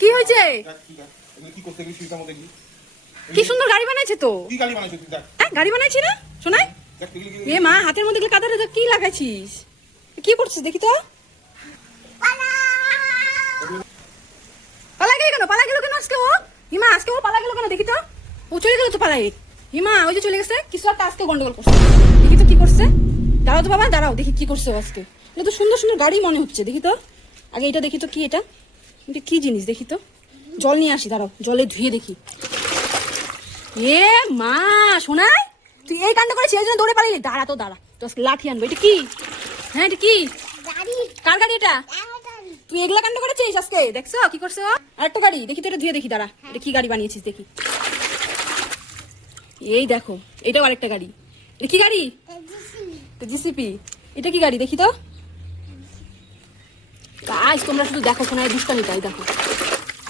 কি হয়েছে? কি সুন্দর গাড়ি বানাইছে তো। হ্যাঁ গাড়ি বানাইছি না শোনাই। এ মা হাতের মধ্যে কাদা টাদা কি লাগাইছিস? কি করছিস দেখি তো। পালা গেল কেন? পালা গেল কেন আজকে ও? হিমা আজকে ও পালা গেল কেন দেখি তো। ও চলে গেল তো পালাই। হিমা ওই যে চলে গেছে, কিছু একটা আজকে গন্ডগোল করছে। দেখি তো কি করছে। দাঁড়াও তো বাবা দাঁড়াও, দেখি কি করছে আজকে। এটা তো সুন্দর সুন্দর গাড়ি মনে হচ্ছে, দেখি তো আগে এটা দেখি তো কি এটা। এটা কি জিনিস দেখি তো। জল নিয়ে আসি, দাঁড়াও জলে ধুয়ে দেখি। এ মা শোনাই, তুই এই কাণ্ড করেছিস এই জন্য দৌড়ে পালিয়ে। দাঁড়া তো দাঁড়া, তো লাঠি আনবো। এটা কি? হ্যাঁ এটা কি? কার গাড়ি এটা? তুই এগুলা কাণ্ড করেছিস আজকে, দেখছো কি করছো? আরেকটা গাড়ি দেখি তো, এটা ধুয়ে দেখি। দাঁড়া এটা কি গাড়ি বানিয়েছিস দেখি। এই দেখো এটাও আরেকটা গাড়ি। এটা কি গাড়ি? জিসিপি। এটা কি গাড়ি দেখি তো। আজ তোমরা শুধু দেখো শোনায় দুষ্টামিটাই। দেখো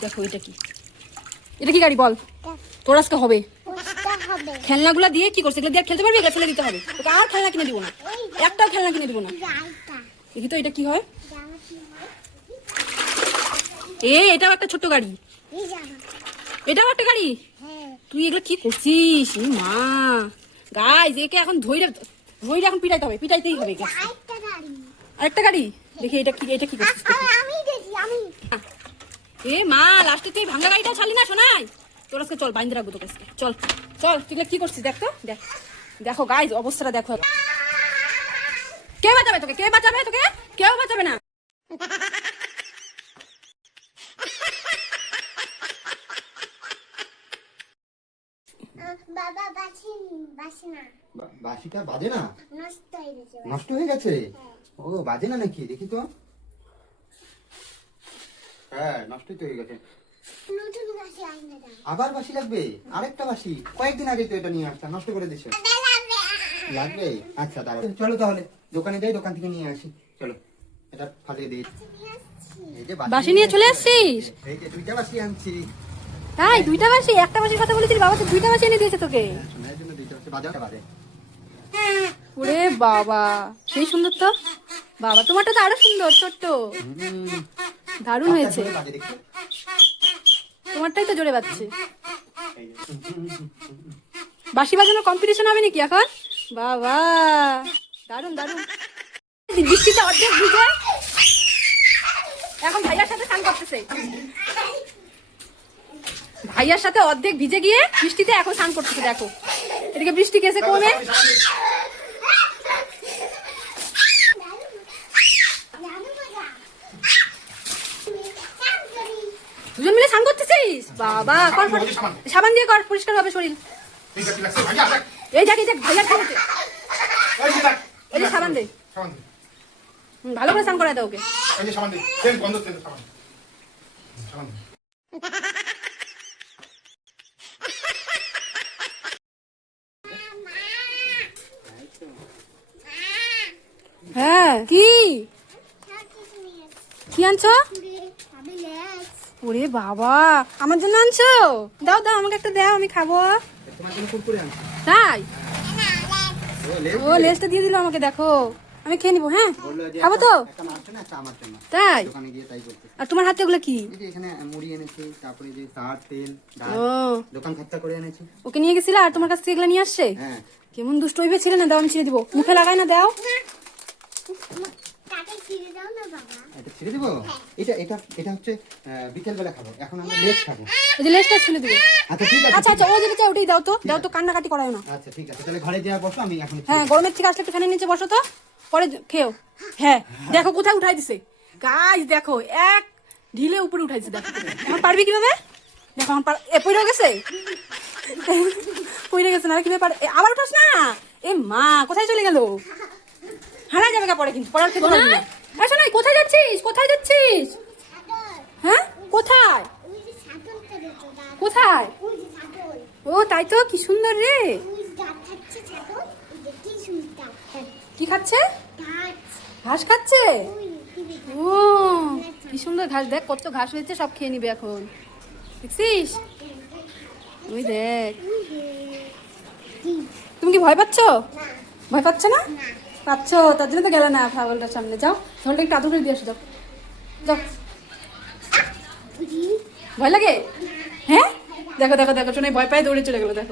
দেখো এটা কি, এটা কি গাড়ি বল? তোর আজকে হবে। খেলনাগুলা দিয়ে কি করছে? এগুলো দিয়ে খেলতে পারবি? এগুলো ফেলে দিতে হবে তোকে। আর খেলনা কিনে দিব না, একটাও খেলনা কিনে দিব না। দেখি তো এটা কি হয়। এটাও একটা ছোট্ট গাড়ি, এটাও একটা গাড়ি। তুই এগুলো কি করছিস? মা গাইজ একে এখন ধইরে এখন পিটাইতে হবে, পিটাইতেই হবে। আরেকটা গাড়ি দেখি। এটা কি? এটা কি করছিস? এ মা লাস্টে তুই ভাঙ্গা গাড়িটা ছাড়লি না শোনাই। তোর আজকে চল বাইন্দে রাখবো তোকে আজকে। চল চল তুই কি করছিস দেখ তো। দেখ দেখো গাইজ অবস্থাটা দেখো। কে বাঁচাবে তোকে? কে বাঁচাবে তোকে? কেউ বাঁচাবে না। বাবা বাসি না। বাসিটা বাজে না? নষ্ট হয়ে গেছে। ও বাজে না নাকি দেখি তো। হ্যাঁ নষ্টই তো হয়ে গেছে। নতুন বাসি আইনা দাও। আবার বাসি লাগবে? আরেকটা বাসি কয়েকদিন আগে তো এটা নিয়ে আসতাম, নষ্ট করে দিছো। লাগবে? আচ্ছা দাঁড়াও, চলো তাহলে দোকানে যাই, দোকান থেকে নিয়ে আসি। চলো এটা ফাটিয়ে দিই। এই যে বাসি নিয়ে চলে আসছিস? এই যে দুইটা বাসি আনছি। তাই দুইটা বাসি? একটা বাসির কথা বলেছিস, বাবা তো দুইটা বাসি এনে দিয়েছে তোকে। শোনার জন্য দুইটা বাসি বাজাটা বাজে। ওরে বাবা সেই সুন্দর তো। বাবা তোমারটা তো আরো সুন্দর, ছোট্ট দারুণ হয়েছে। বাজে দেখতে। তোমারটাই তো জোরে বাজছে। বাঁশি বাজানোর কম্পিটিশন হবে নাকি এখন? বাবা দারুণ দারুণ। বৃষ্টিতে অর্ধেক ভিজে এখন ভাইয়ার সাথে স্নান করতেছে। ভাইয়ার সাথে অর্ধেক ভিজে গিয়ে বৃষ্টিতে এখন স্নান করতেছে। দেখো এদিকে বৃষ্টি গেছে কমে। দুজন মিলে স্নান করতেছিস? বাবা কর সাবান দিয়ে কর, পরিষ্কার হবে শরীর। এই দেখ এই দেখ ভাইয়া খেলছে। এই যে সাবান দে, ভালো করে স্নান করাই দাও ওকে। হ্যাঁ কি কি আনছো? ওরে বাবা আমার জন্য আনছো? দাও দাও আমাকে একটা দাও, আমি খাবো। তোমার জন্য কুরকুরে আনছি। তাই? ও লেজটা দিয়ে দিল আমাকে। দেখো আমি খেয়ে নিবো। হ্যাঁ খাবো তো। তাই? আর তোমার হাতে ওগুলো কি? এখানে মুড়ি এনেছি, তারপরে যে চাল তেল ডাল ও দোকান খরচা করে এনেছি। ওকে নিয়ে গেছিলে আর তোমার কাছ থেকে এগুলো নিয়ে আসছে? হ্যাঁ। কেমন দুষ্ট হইবে ছিল না। দাও আমি ছিঁড়ে দিব, মুখে লাগাই না। দাও এটা ছেড়ে দেবো। এটা এটা এটা হচ্ছে বিকেল বেলা খাবো, এখন আমরা লেজ খাবো। এই যে লেজটা ছিঁড়ে দিবে। আচ্ছা ঠিক আছে। আচ্ছা আচ্ছা ও যেটা চাই ওটাই দাও তো। দাও তো, কান্নাকাটি করায় না। আচ্ছা ঠিক আছে, তাহলে ঘরে যাওয়া বসো, আমি এখন হ্যাঁ গরমের থেকে আসলে একটু ফ্যানের নিচে বসো তো, পরে খেও। হ্যাঁ দেখো কোথায় উঠাই দিছে গাইস। দেখো এক ঢিলে উপরে উঠাইছে। দেখো এখন পারবি কিভাবে? দেখো এখন পড়ে গেছে, পড়ে গেছে না কিভাবে পার। আবার উঠাস না। এ মা কোথায় চলে গেল? হারা যাবে না পরে, কিন্তু পড়ার ক্ষেত্রে পারবি না। আচ্ছা না কোথায় যাচ্ছিস? কোথায় যাচ্ছিস? হ্যাঁ কোথায় কোথায়? ও তাই তো, কি সুন্দর রে। কি খাচ্ছে? ঘাস খাচ্ছে। ও কি সুন্দর ঘাস। দেখ কত ঘাস হয়েছে, সব খেয়ে নিবে এখন। দেখছিস? ওই দেখ। তুমি কি ভয় পাচ্ছ? ভয় পাচ্ছ না? পাচ্ছ, তার জন্য তো গেলে না ছাগলটার সামনে। যাও ছাগলটা একটু আদর করে দিয়ে আসো। যাও যাও ভয় লাগে? হ্যাঁ, দেখো দেখো দেখো, শোনাই ভয় পায় দৌড়ে চলে গেলো, দেখো।